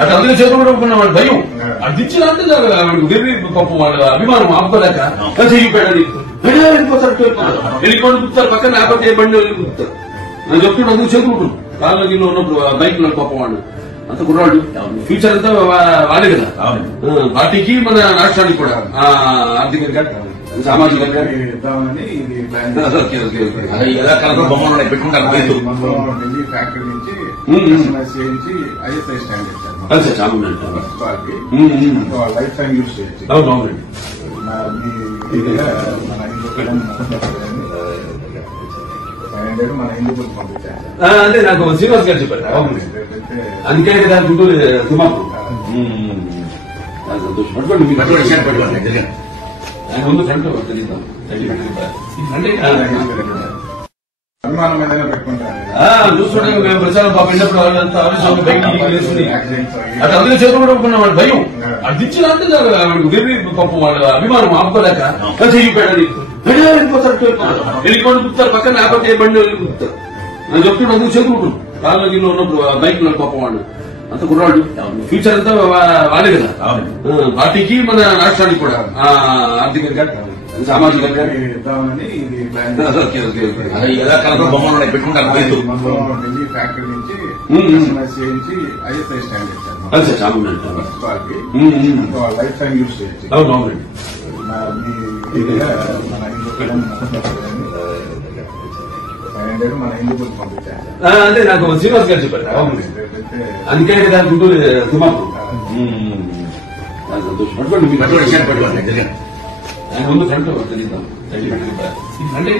అటు అందులో చేతులు వాడు భయం అడ్డించిన అంటే పాపం వాళ్ళ అభిమానం ఆపుకోలేక చెయ్యిపోయాడు వెళ్ళిపోతారు వెళ్ళిపోయి గుర్తారు పక్కన లేకపోతే ఏ బండి వెళ్ళి గుర్తారు నేను చెప్తున్నాడు అందుకు చేతుకుంటున్నాను కాళ్ళ గిన్నె ఉన్నప్పుడు బైక్ లో పాపం వాడు అంత కుర్రాడు ఫ్యూచర్ అంతా వాడే కదా పార్టీకి మన రాష్ట్రానికి కూడా ఆర్థికంగా సామాజికంగా ఎలా కలర్ బొమ్మలు పెట్టుకుంటారు ఫ్యాక్టరీ నుంచి ISI stand life time use చేయొచ్చు మన హిందూపులకు పంపించాను అంటే నాకు శ్రీనివాస్ గారు చెప్పారు అందుకే కదా గుంటూరు తిమ్మాపురం సంతోషం పట్టుకోండి మీకు అటువంటి విషయాన్ని పట్టుకోండి ఆయన ముందు ఫ్రంట్ తెలియదాం అభిమానం ఏదైనా పెట్టుకుంటాను చూస్తుంటే మేము ప్రచారం పాప వెళ్ళినప్పుడు వాళ్ళంతా బయటికి వేసుకుని అటు అందులో చేతులు వాడు భయం అడ్డించిన అంటే పాపం వాళ్ళ అభిమానం ఆపుకోలేక చెయ్యిపోయాడు వెళ్ళిపోతారు వెళ్ళిపోయి గుర్తారు పక్కన లేకపోతే ఏ బండి వెళ్ళి గుర్తారు నేను చెప్తున్నాడు అందుకు చేతుకుంటున్నాను కాళ్ళ గిన్నె ఉన్నప్పుడు బైక్ లో పాపం వాడు అంత కుర్రాడు ఫ్యూచర్ అంతా వాడే కదా పార్టీకి మన రాష్ట్రానికి కూడా ఆర్థికంగా సామాజికంగా ఎలా కలర్ బొమ్మలు పెట్టుకుంటారు ఫ్యాక్టరీ నుంచి ISI stand life time use చేయొచ్చు మన హిందూపులకు పంపించాను అంటే నాకు శ్రీనివాస్ గారు చెప్పారు అందుకే కదా గుంటూరు తిమ్మాపురం సంతోషం పట్టుకోండి మీకు అటువంటి విషయాన్ని పట్టుకోండి ఆయన ముందు ఫ్రంట్ తెలియదాం అంటే